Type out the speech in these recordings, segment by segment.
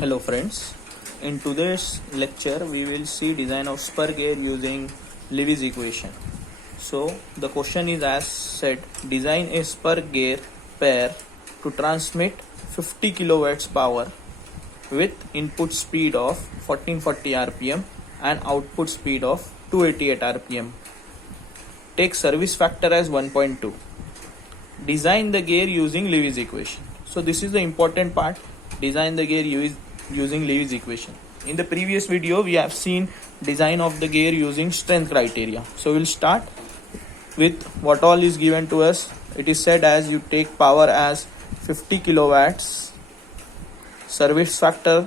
Hello friends, in today's lecture we will see design of spur gear using Levy's equation. So the question is as said, design a spur gear pair to transmit 50 kilowatts power with input speed of 1440 rpm and output speed of 288 rpm. Take service factor as 1.2. Design the gear using Levy's equation. So this is the important part. Design the gear using Levy's equation. In the previous video we have seen design of the gear using strength criteria. So we'll start with what all is given to us. It is said as you take power as 50 kilowatts. Service factor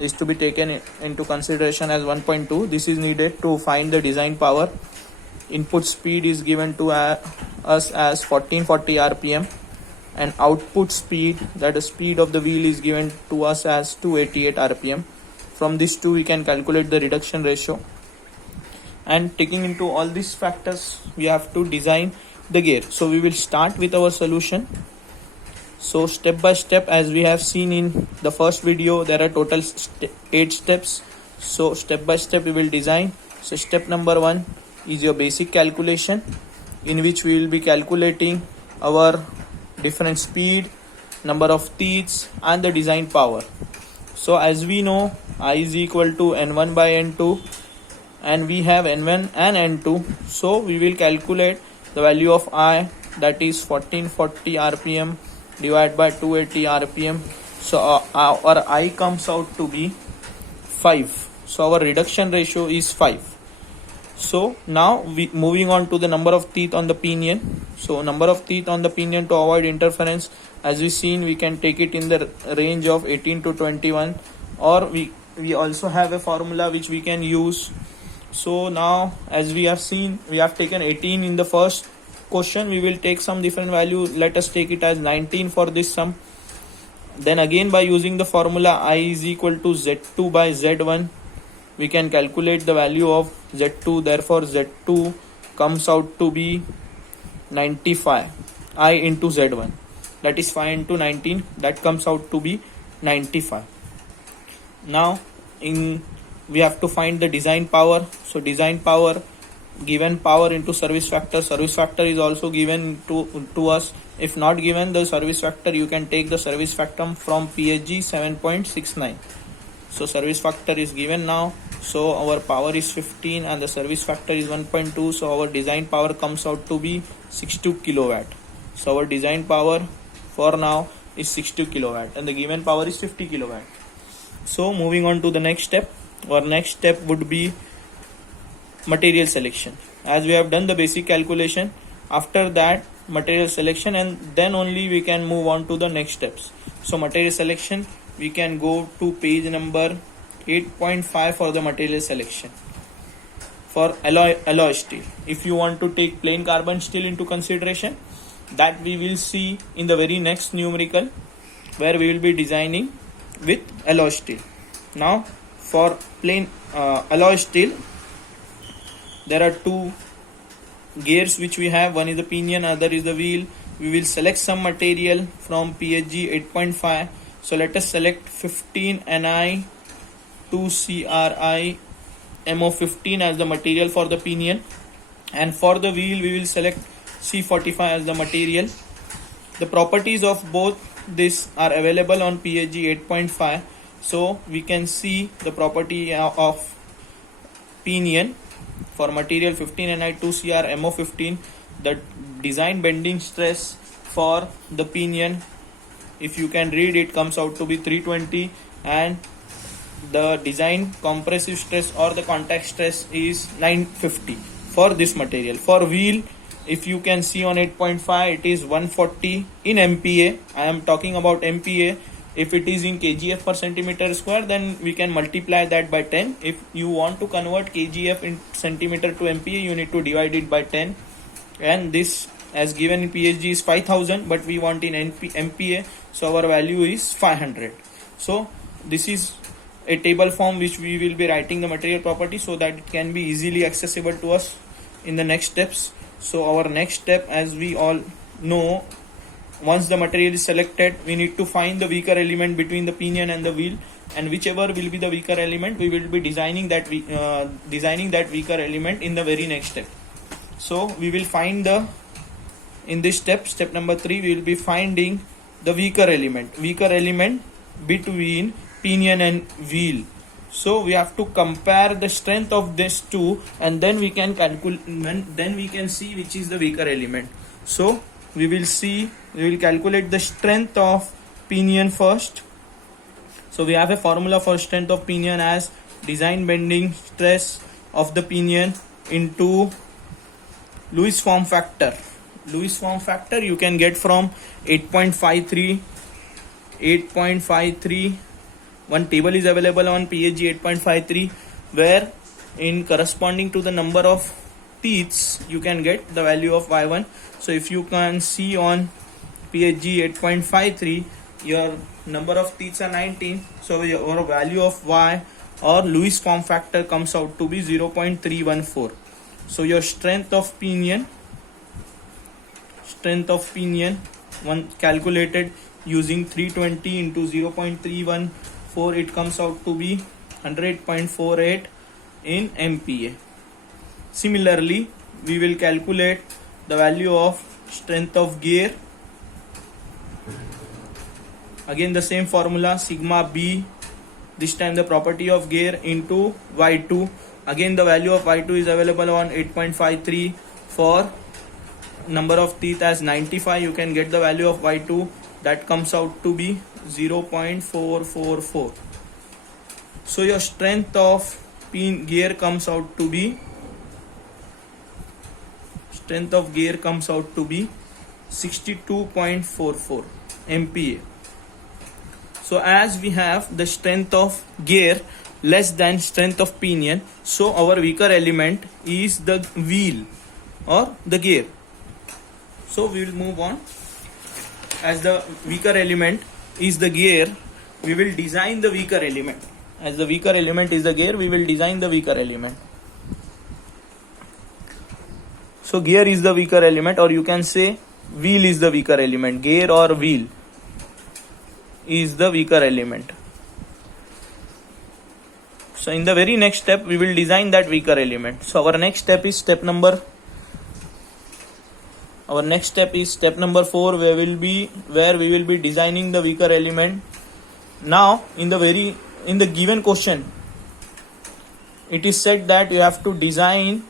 is to be taken into consideration as 1.2. This is needed to find the design power. Input speed is given to us as 1440 rpm and output speed, that is speed of the wheel, is given to us as 288 rpm. From this two we can calculate the reduction ratio, and taking into all these factors we have to design the gear. So we will start with our solution. So step by step, as we have seen in the first video, there are total 8 steps. So step by step we will design. So step number 1 is your basic calculation, in which we will be calculating our different speed, number of teeth and the design power. So as we know, I is equal to N1 by N2 and we have N1 and N2. So we will calculate the value of I, that is 1440 rpm divided by 280 rpm. So our I comes out to be 5. So our reduction ratio is 5. So now we moving on to the number of teeth on the pinion. So number of teeth on the pinion, to avoid interference, as we seen, we can take it in the range of 18 to 21, or we also have a formula which we can use. So now as we have seen, we have taken 18 in the first question. We will take some different value. Let us take it as 19 for this sum. Then again, by using the formula I is equal to Z2 by Z1, we can calculate the value of Z2. Therefore Z2 comes out to be 95. I into Z1, that is 5 into 19, that comes out to be 95. Now we have to find the design power. So design power, given power into service factor. Service factor is also given to us. If not given the service factor, you can take the service factor from PSG 7.69. So service factor is given now. So our power is 15 and the service factor is 1.2. So our design power comes out to be 62 kilowatt. So our design power for now is 62 kilowatt and the given power is 50 kilowatt. So moving on to the next step. Our next step would be material selection. As we have done the basic calculation, after that material selection, and then only we can move on to the next steps. So material selection, we can go to page number 8.5 for the material selection. For alloy steel, if you want to take plain carbon steel into consideration, that we will see in the very next numerical, where we will be designing with alloy steel. Now for plain alloy steel, there are two gears which we have. One is the pinion, other is the wheel. We will select some material from PSG 8.5. So let us select 15 Ni 2 CRI MO15 as the material for the pinion, and for the wheel we will select C45 as the material. The properties of both this are available on PSG 8.5. So we can see the property of pinion for material 15 Ni 2 CR MO15. The design bending stress for the pinion, if you can read, it comes out to be 320, and the design compressive stress or the contact stress is 950 for this material. For wheel, if you can see on 8.5, it is 140 in MPa. I am talking about MPa. If it is in kgf per centimeter square, then we can multiply that by 10. If you want to convert kgf in centimeter to MPa, you need to divide it by 10. And this, as given in PSG, is 5000, but we want in MPa, so our value is 500. So this is a table form which we will be writing the material property, so that it can be easily accessible to us in the next steps. So our next step, as we all know, once the material is selected, we need to find the weaker element between the pinion and the wheel, and whichever will be the weaker element, we will be designing that weaker element in the very next step. So we will find in this step number 3, we will be finding the weaker element between pinion and wheel. So we have to compare the strength of these two, and then we can see which is the weaker element. So we will calculate the strength of pinion first. So we have a formula for strength of pinion as design bending stress of the pinion into Lewis form factor. Lewis form factor you can get from 8.53. One table is available on PSG 8.53, where in corresponding to the number of teeths you can get the value of y1. So if you can see on PSG 8.53, your number of teeths are 19, so your value of y or Lewis form factor comes out to be 0.314. So your strength of pinion one calculated using 320 into 0.314, it comes out to be 100.48 in MPa. Similarly, we will calculate the value of strength of gear. Again the same formula, sigma b, this time the property of gear, into y2. Again the value of y2 is available on 8.53. For number of teeth as 95, you can get the value of y2, that comes out to be 0.444. So your strength of gear comes out to be 62.44 MPa. So as we have the strength of gear less than strength of pinion, so our weaker element is the wheel or the gear. So we will move on. As the weaker element is the gear, we will design the weaker element. As the weaker element is the gear, we will design the weaker element. So gear is the weaker element, or you can say wheel is the weaker element. Gear or wheel is the weaker element. So in the very next step, we will design that weaker element. So our next step is step number 4, where we will be designing the weaker element. Now in the given question, it is said that you have to design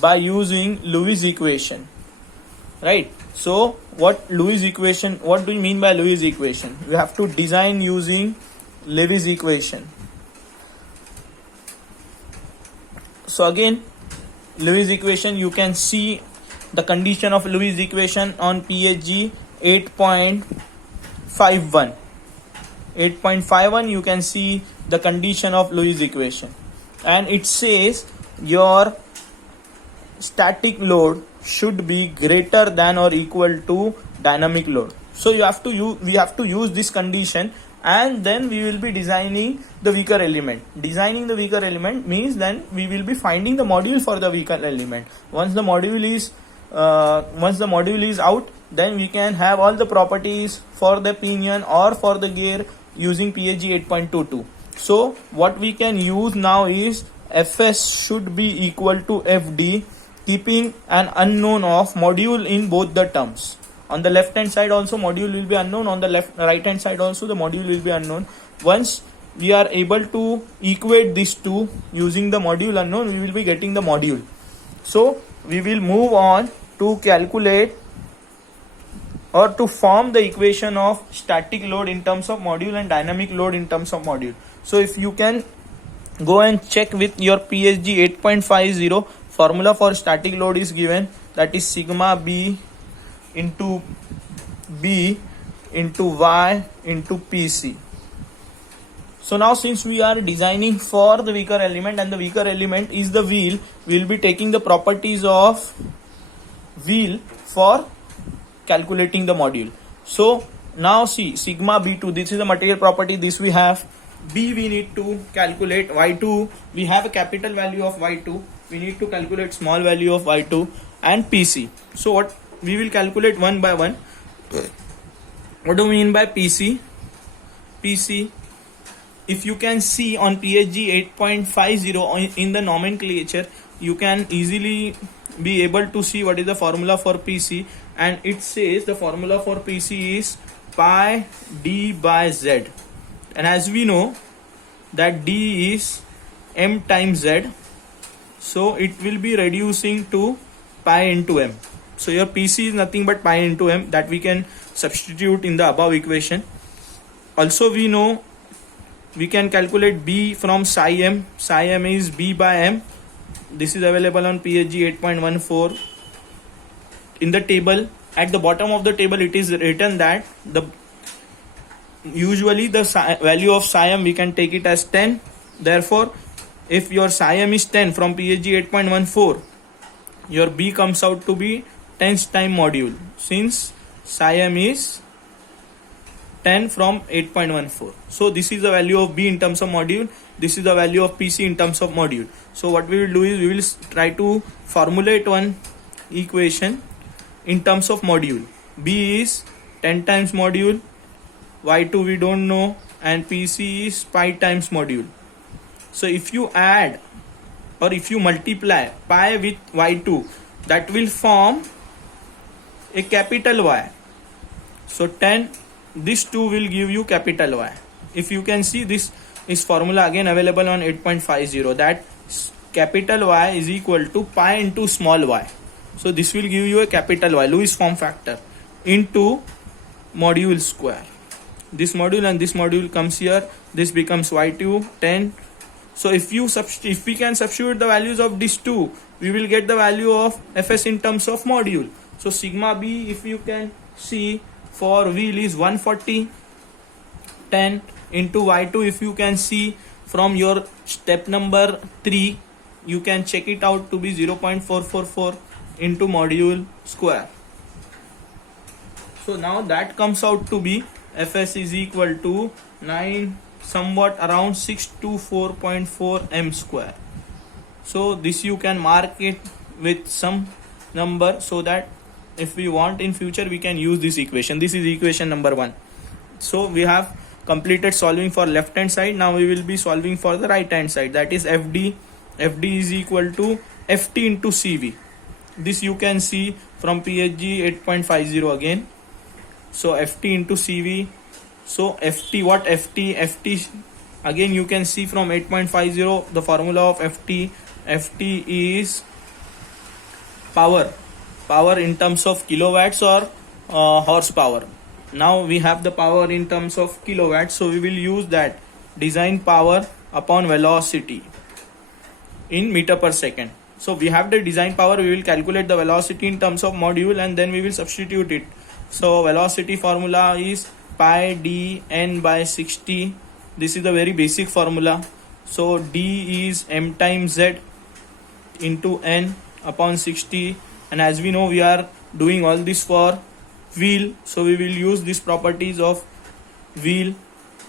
by using Lewis equation, right? So what do we mean by Lewis equation? We have to design using Lewis equation. So again, Lewis equation, you can see the condition of Lewis equation on PSG 8.51. You can see the condition of Lewis equation, and it says your static load should be greater than or equal to dynamic load. So we have to use this condition, and then we will be designing the weaker element. Designing the weaker element means then we will be finding the module for the weaker element. Once the module is out, then we can have all the properties for the pinion or for the gear using PSG 8.22. So what we can use now is Fs should be equal to Fd, keeping an unknown of module in both the terms. On the left hand side also module will be unknown, on the right hand side also the module will be unknown. Once we are able to equate these two using the module unknown, we will be getting the module. So we will move on to calculate or to form the equation of static load in terms of module and dynamic load in terms of module. So if you can go and check with your PSG 8.50, formula for static load is given, that is sigma b into b into y into pc. So now since we are designing for the weaker element and the weaker element is the wheel, we will be taking the properties of wheel for calculating the module. So now see, sigma b2, this is the material property, this we have. B we need to calculate, y2 we have a capital value of y2, we need to calculate small value of y2, and pc. So what we will calculate one by one. What do we mean by PC? PC, if you can see on PHG 8.50 in the nomenclature, you can easily be able to see what is the formula for PC, and it says the formula for PC is pi d by z, and as we know that d is m times z, so it will be reducing to pi into m. So your PC is nothing but pi into m, that we can substitute in the above equation. Also we know we can calculate B from psi m. Psi m is B by m. This is available on PHG 8.14. In the table, at the bottom of the table, it is written that usually the value of psi m we can take it as 10. Therefore, if your psi m is 10 from PHG 8.14, your B comes out to be 10th time module, since psi m is 10 from 8.14. So this is the value of B in terms of module. This is the value of PC in terms of module. So what we will do is we will try to formulate one equation in terms of module. B is 10 times module, Y2 we don't know, and PC is pi times module. So if you add or if you multiply pi with Y2, that will form a capital Y. So 10, this 2 will give you capital Y. If you can see, this is formula again available on 8.50, that capital Y is equal to pi into small y. So this will give you a capital Y, Lewis form factor, into module square. This module and this module comes here. This becomes Y2 10. So if we can substitute the values of these two, we will get the value of Fs in terms of module. So sigma B, if you can see, for wheel is 140. 10 into Y2, if you can see from your step number 3, you can check it out to be 0.444 into module square. So now that comes out to be Fs is equal to 9 somewhat around 624.4 m square. So this you can mark it with some number, so that if we want in future we can use this equation. This is equation number 1. So we have completed solving for left hand side. Now we will be solving for the right hand side, that is FD. FD is equal to FT into CV. This you can see from PHG 8.50 again. So FT into CV. So FT, what FT? FT again you can see from 8.50, the formula of FT. FT is power in terms of kilowatts or horsepower. Now we have the power in terms of kilowatts, so we will use that design power upon velocity in meter per second. So we have the design power, we will calculate the velocity in terms of module, and then we will substitute it. So velocity formula is pi d n by 60. This is the very basic formula. So d is m times z into n upon 60, and as we know we are doing all this for wheel, so we will use these properties of wheel.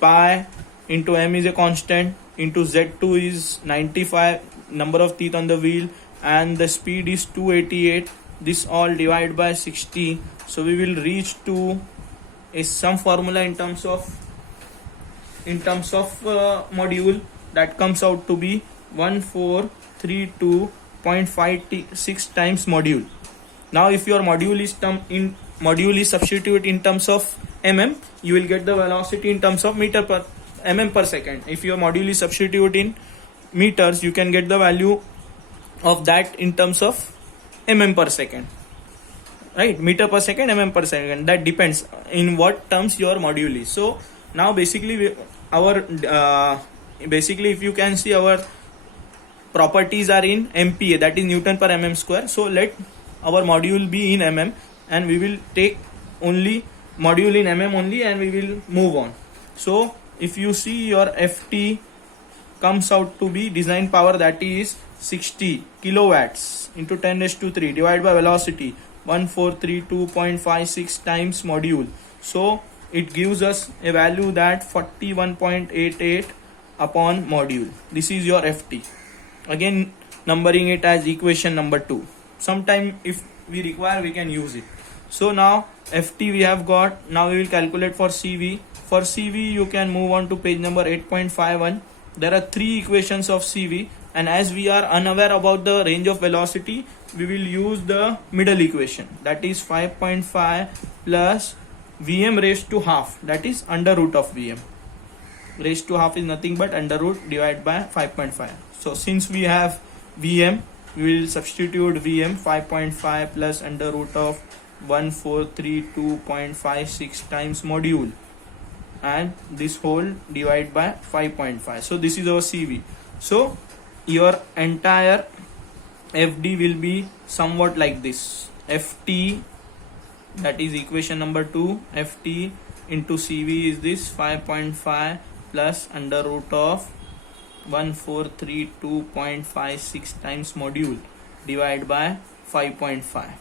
Pi into m is a constant, into z2 is 95 number of teeth on the wheel, and the speed is 288. This all divided by 60, so we will reach to a some formula in terms of module, that comes out to be 1432.56 times module. Now if your module is substitute in terms of mm, you will get the velocity in terms of meter per mm per second. If your module is substitute in meters, you can get the value of that in terms of mm per second, right? Meter per second, mm per second, that depends in what terms your module is. So now basically if you can see, our properties are in MPa, that is Newton per mm square. So let our module be in mm, and we will take only module in mm only, and we will move on. So if you see, your FT comes out to be design power, that is 60 kilowatts into 10⁻³ divided by velocity 1432.56 times module. So it gives us a value that 41.88 upon module. This is your FT. Again numbering it as equation number 2. Sometime if we require, we can use it. So now FT we have got. Now we will calculate for CV. For CV you can move on to page number 8.51. There are three equations of CV, and as we are unaware about the range of velocity, we will use the middle equation, that is 5.5 plus Vm raised to half, that is under root of Vm. Raised to half is nothing but under root divided by 5.5. So since we have Vm, we will substitute Vm 5.5 plus under root of 1432.56 times module, and this whole divide by 5.5. So this is our CV. So your entire FD will be somewhat like this. FT, that is equation number 2, FT into CV is this 5.5 plus under root of 1432.56 times module divided by 5.5.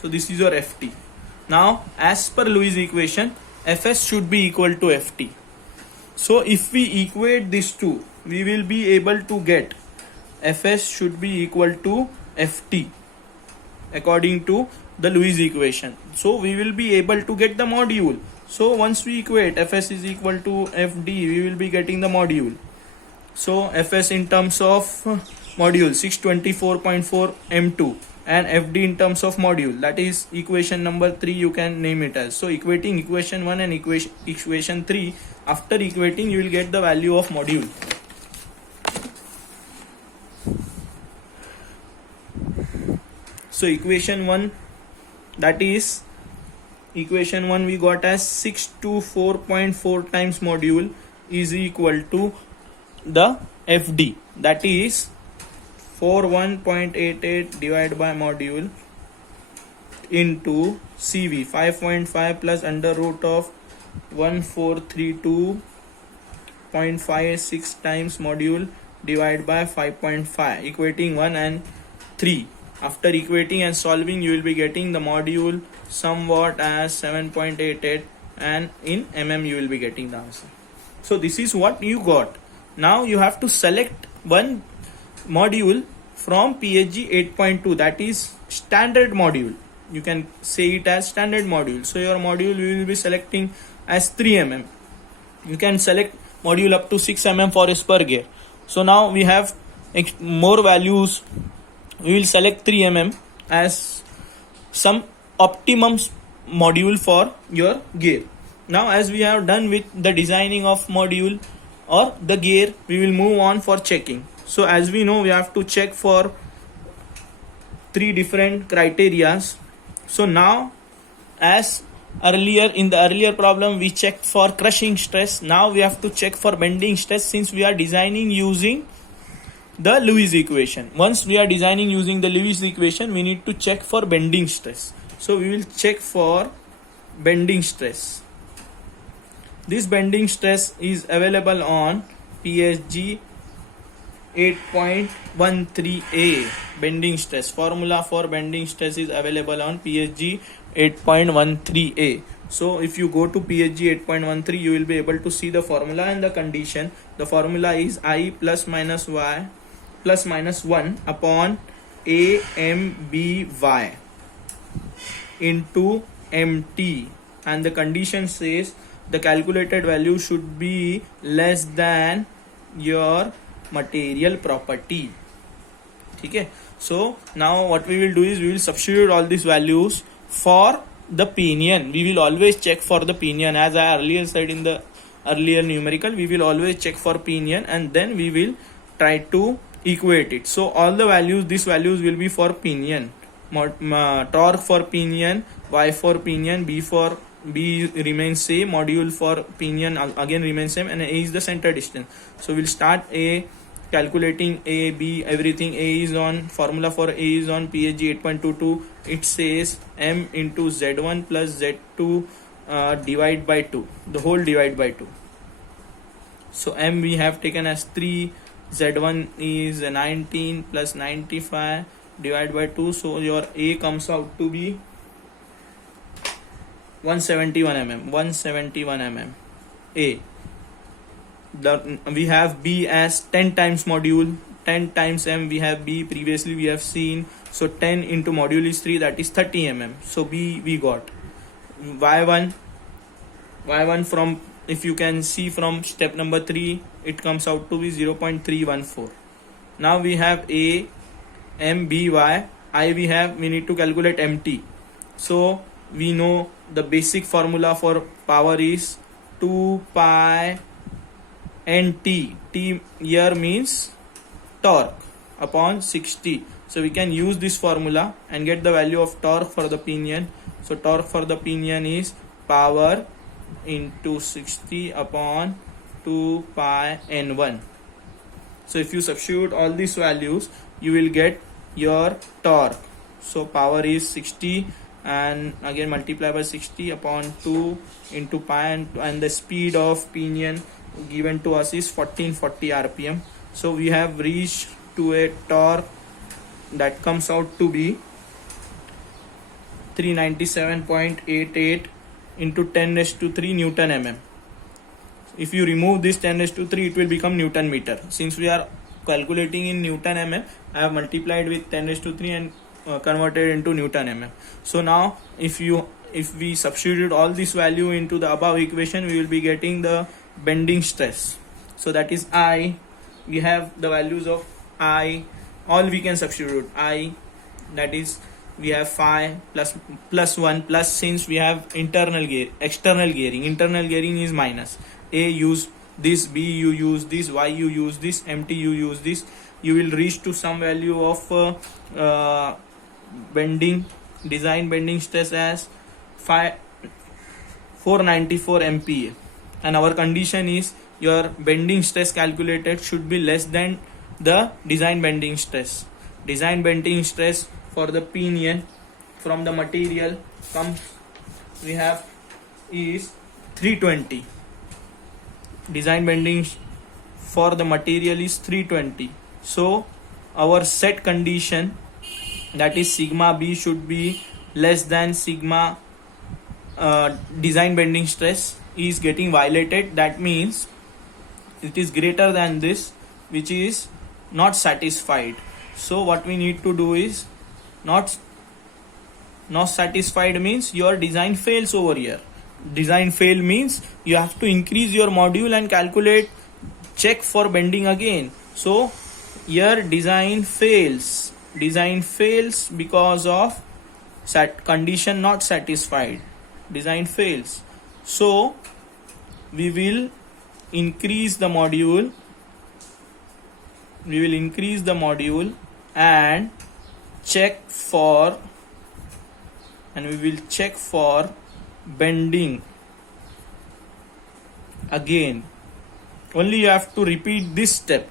So this is your FT. Now as per Lewis equation, Fs should be equal to Ft. So if we equate these two, we will be able to get Fs should be equal to Ft according to the Lewis equation. So we will be able to get the module. So once we equate Fs is equal to Fd, we will be getting the module. So Fs in terms of module 624.4 m2 and Fd in terms of module, that is equation number 3 you can name it as. So equating equation 1 and equation 3, after equating you will get the value of module. So equation 1, that is equation 1 we got as 624.4 times module is equal to the Fd, that is 41.88 divided by module into CV 5.5 plus under root of 1432.56 times module divided by 5.5, equating 1 and 3. After equating and solving, you will be getting the module somewhat as 7.88, and in mm you will be getting the answer. So this is what you got. Now you have to select one module from PSG 8.2, that is standard module. You can say it as standard module. So your module we will be selecting as 3 mm. You can select module up to 6 mm for a spur gear. So now we have more values. We will select 3 mm as some optimum module for your gear. Now as we have done with the designing of module or the gear, we will move on for checking. So as we know, we have to check for 3 different criterias. So now as earlier in the earlier problem we checked for crushing stress, now we have to check for bending stress, since we are designing using the Lewis equation. Once we are designing using the Lewis equation, we need to check for bending stress. So we will check for bending stress. This bending stress is available on PSG 8.13a. Bending stress, formula for bending stress is available on PSG 8.13a. So if you go to PSG 8.13, you will be able to see the formula and the condition. The formula is I plus minus y plus minus 1 upon AMBY into MT, and the condition says the calculated value should be less than your material property. Okay, so now what we will do is we will substitute all these values for the pinion. We will always check for the pinion, as I earlier said in the earlier numerical. We will always check for pinion and then we will try to equate it. So all the values, these values will be for pinion. Torque for pinion, Y for pinion, B remains same, module for pinion again remains same, and A is the center distance. So we'll start A, calculating A, B, everything. A is on, formula for A is on PSG 8.22. It says M into Z1 plus Z2 divide by 2, the whole divide by 2. So M we have taken as 3, Z1 is 19 plus 95 divided by 2. So your A comes out to be 171 mm. 171 mm A. We have B as 10 times module, 10 times M we have B. Previously we have seen So 10 into module is 3, that is 30 mm. So B we got. Y1 from, if you can see from step number 3, it comes out to be 0.314. Now we have A, M, B, Y. I we need to calculate MT. So we know the basic formula for power is 2 pi NT. T here means torque upon 60. So we can use this formula and get the value of torque for the pinion. So torque for the pinion is power into 60 upon 2 pi N1. So if you substitute all these values, you will get your torque. So power is 60 and again multiply by 60 upon 2 into pi, and the speed of pinion given to us is 1440 rpm. So we have reached to a torque that comes out to be 397.88 into 10 raised to 3 Newton mm. If you remove this 10 raised to 3, it will become Newton meter. Since we are calculating in Newton mm, I have multiplied with 10 raised to 3 and converted into Newton mm. So now if we substitute all this value into the above equation, we will be getting the bending stress. So that is I. We have the values of I. All we can substitute I, that is we have phi plus 1 plus, since we have external gearing. Internal gearing is minus. A use this, B you use this, Y you use this, MT you use this. You will reach to some value of design bending stress as 494 MPa, and our condition is your bending stress calculated should be less than the design bending stress. Design bending stress for the pinion from the material comes, we have is 320. Design bending for the material is 320. So our set condition, that is sigma B, should be less than sigma design bending stress is getting violated. That means it is greater than this, which is not satisfied. So what we need to do is not satisfied means your design fails over here. Design fail means you have to increase your module and check for bending again. So here design fails because of condition not satisfied. Design fails. So we will increase the module. And we will check for bending again. Only you have to repeat this step,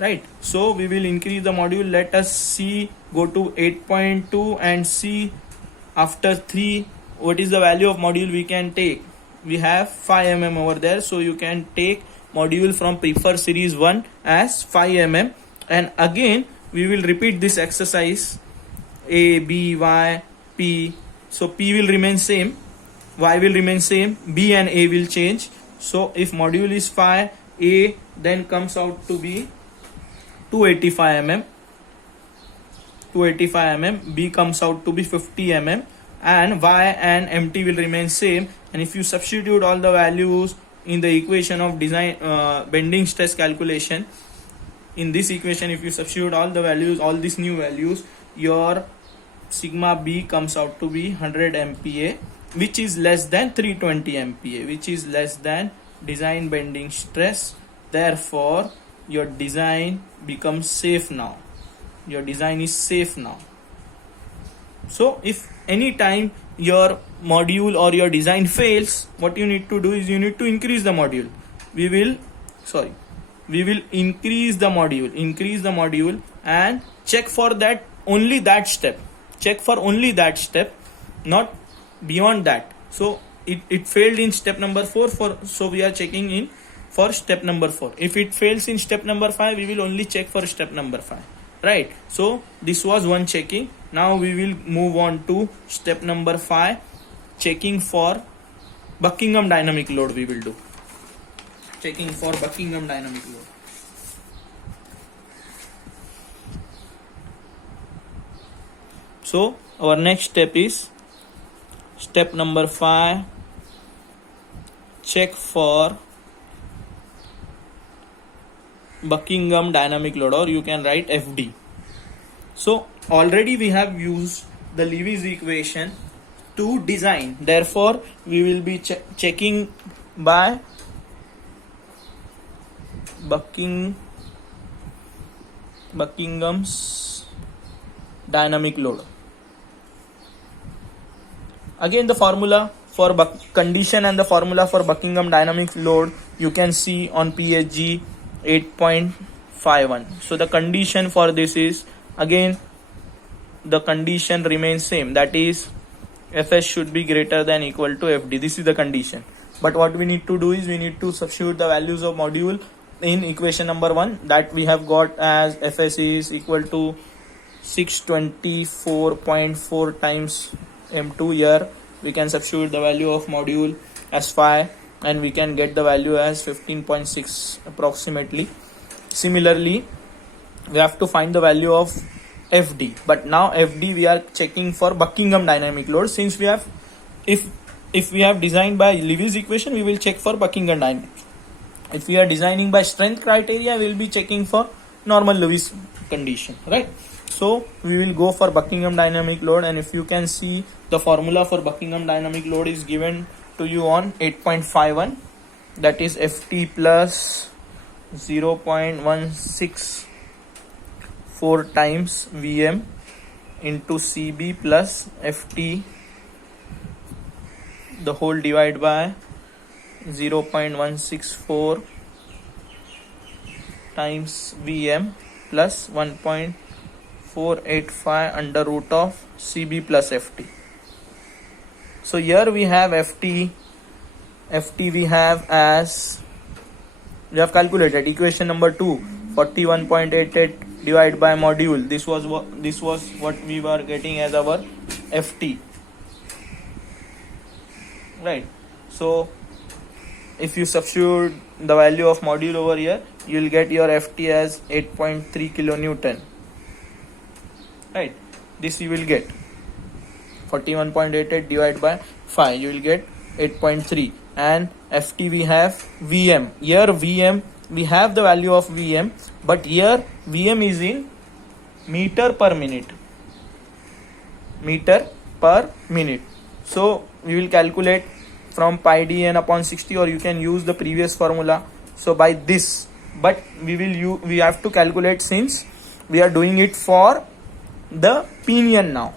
right? So we will increase the module. Let us see, go to 8.2 and see after 3 what is the value of module we can take. We have 5 mm over there, so you can take module from prefer series 1 as 5 mm, and again we will repeat this exercise. A, B, Y, P. So P will remain same, Y will remain same, B and A will change. So if module is 5, A then comes out to be 285 mm, B comes out to be 50 mm, and Y and MT will remain same. And if you substitute all the values in the equation of design bending stress calculation, in this equation if you substitute all the values, all these new values, your sigma B comes out to be 100 MPa, which is less than 320 MPa, which is less than design bending stress. Therefore your design becomes safe now. Your design is safe now. So if any time your module or your design fails, what you need to do is you need to increase the module. We will increase the module and check for that, only that step. Check for only that step, not beyond that. So it failed in step number 4, so we are checking in for step number 4. If it fails in step number 5, we will only check for step number 5, right? So this was one checking. Now we will move on to step number 5, checking for Buckingham dynamic load. We will do checking for Buckingham dynamic load. So our next step is step number 5. Check for Buckingham dynamic load, or you can write FD. So already we have used the Levy's equation to design. Therefore, we will be checking by Buckingham's dynamic load. Again, the formula for condition and the formula for Buckingham dynamic load you can see on PSG 8.51. So the condition for this is, again the condition remains same, that is Fs should be greater than equal to Fd. This is the condition. But what we need to do is we need to substitute the values of module in equation number 1, that we have got as Fs is equal to 624.4 times M2. Here we can substitute the value of module as 5 and we can get the value as 15.6 approximately. Similarly, we have to find the value of FD, but now FD we are checking for Buckingham dynamic load. Since we have, if we have designed by Levy's equation, we will check for Buckingham dynamic. If we are designing by strength criteria, we will be checking for normal Lewis condition, right? So we will go for Buckingham dynamic load, and if you can see, the formula for Buckingham dynamic load is given to you on 8.51, that is Ft plus 0.164 times Vm into Cb plus Ft the whole divided by 0.164 times Vm plus 1.485 under root of Cb plus Ft. So here we have Ft we have as, we have calculated equation number 2, 41.88 divided by module. This was what we were getting as our Ft, right? So if you substitute the value of module over here, you will get your Ft as 8.3 kilonewton, right? This you will get 41.88 divided by 5, you will get 8.3. And Ft we have Vm. Here Vm, we have the value of Vm, but here Vm is in meter per minute. So we will calculate from pi d n upon 60, or you can use the previous formula. So by this, but we have to calculate, since we are doing it for the pinion now.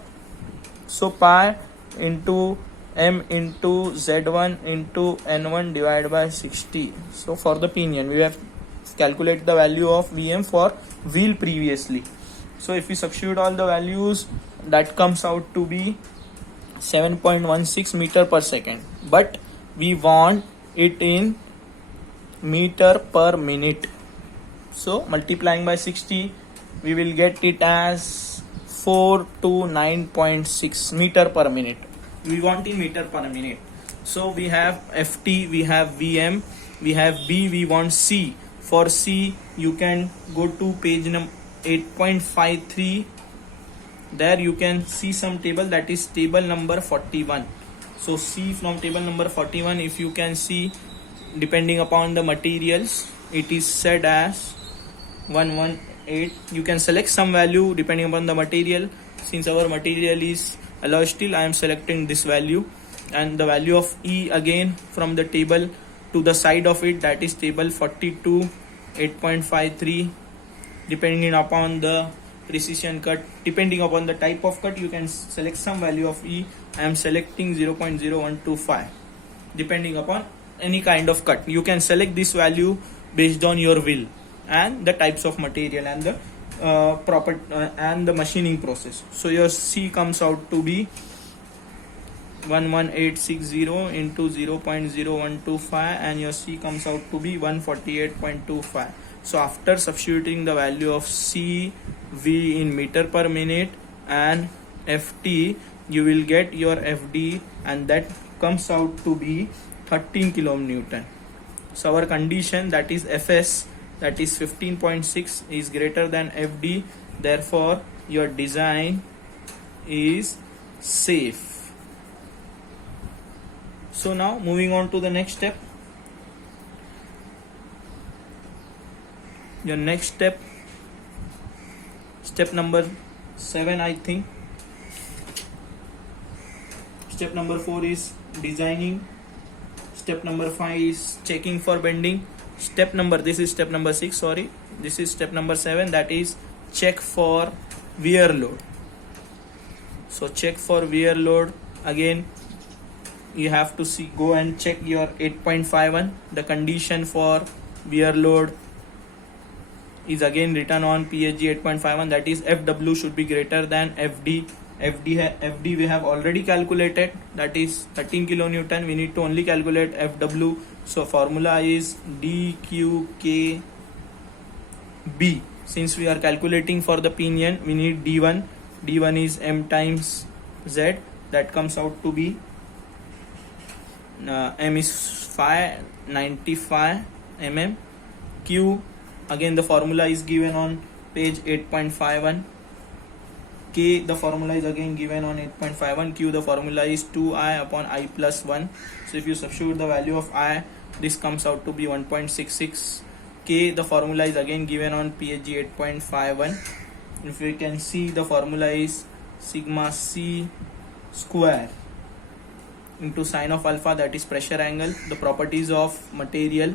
So pi into m into z1 into n1 divided by 60. So for the pinion, we have calculated the value of Vm for wheel previously. So if we substitute all the values, that comes out to be 7.16 meter per second, but we want it in meter per minute. So multiplying by 60, we will get it as 429.6 meter per minute. We want in meter per minute. So we have Ft, we have Vm, we have B, we want C. For C, you can go to page number 8.53. There you can see some table, that is table number 41. So C from table number 41, if you can see, depending upon the materials, it is said as 118. You can select some value depending upon the material. Since our material is alloy steel, I am selecting this value, and the value of E again from the table to the side of it, that is table 42, 8.53. Depending upon the precision cut, depending upon the type of cut, you can select some value of E. I am selecting 0.0125. Depending upon any kind of cut, you can select this value based on your will and the types of material and the and the machining process. So your C comes out to be 11860 into 0.0125, and your C comes out to be 148.25. So after substituting the value of C, V in meter per minute and Ft, you will get your Fd, and that comes out to be 13 kilonewton. So our condition, that is Fs, that is 15.6, is greater than Fd. Therefore your design is safe. So now moving on to the next step. Your next step number 7, I think. Step number 4 is designing. Step number 5 is checking for bending. This is step number 6, sorry. This is step number 7, that is check for wear load. So check for wear load, again you have to go and check your 8.51. The condition for wear load is again written on PSG 8.51, that is FW should be greater than FD. FD we have already calculated, that is 13 kilonewton. We need to only calculate FW. So formula is DQKB. Since we are calculating for the pinion, we need D1. D1 is M times Z, that comes out to be M is 595 mm. Q, again the formula is given on page 8.51. K, the formula is again given on 8.51. Q, the formula is 2I upon I plus 1. So if you substitute the value of I, this comes out to be 1.66. K, the formula is again given on PSG 8.51. If you can see, the formula is sigma C square into sine of alpha, that is pressure angle, the properties of material,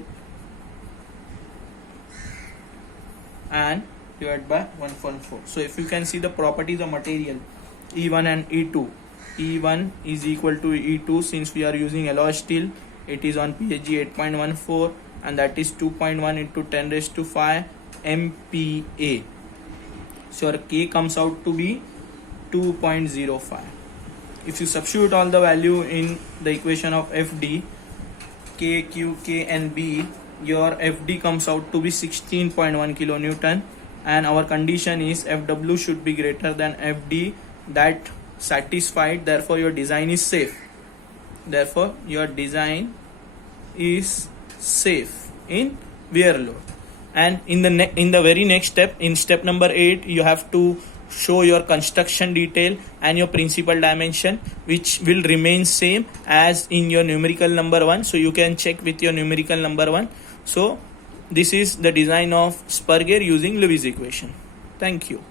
and divided by 1.4. So if you can see the properties of material, E1 and E2. E1 is equal to E2, since we are using alloy steel, it is on PSG 8.14, and that is 2.1 into 10 raised to 5 MPa. So your K comes out to be 2.05. If you substitute all the value in the equation of FD, K, Q, K and B, your FD comes out to be 16.1 kilonewton, and our condition is FW should be greater than FD, that satisfied, therefore your design is safe. Therefore your design is safe in wear load. And in the very next step, in step number 8, you have to show your construction detail and your principal dimension, which will remain same as in your numerical number 1. So you can check with your numerical number 1. So this is the design of spur gear using Lewis equation. Thank you.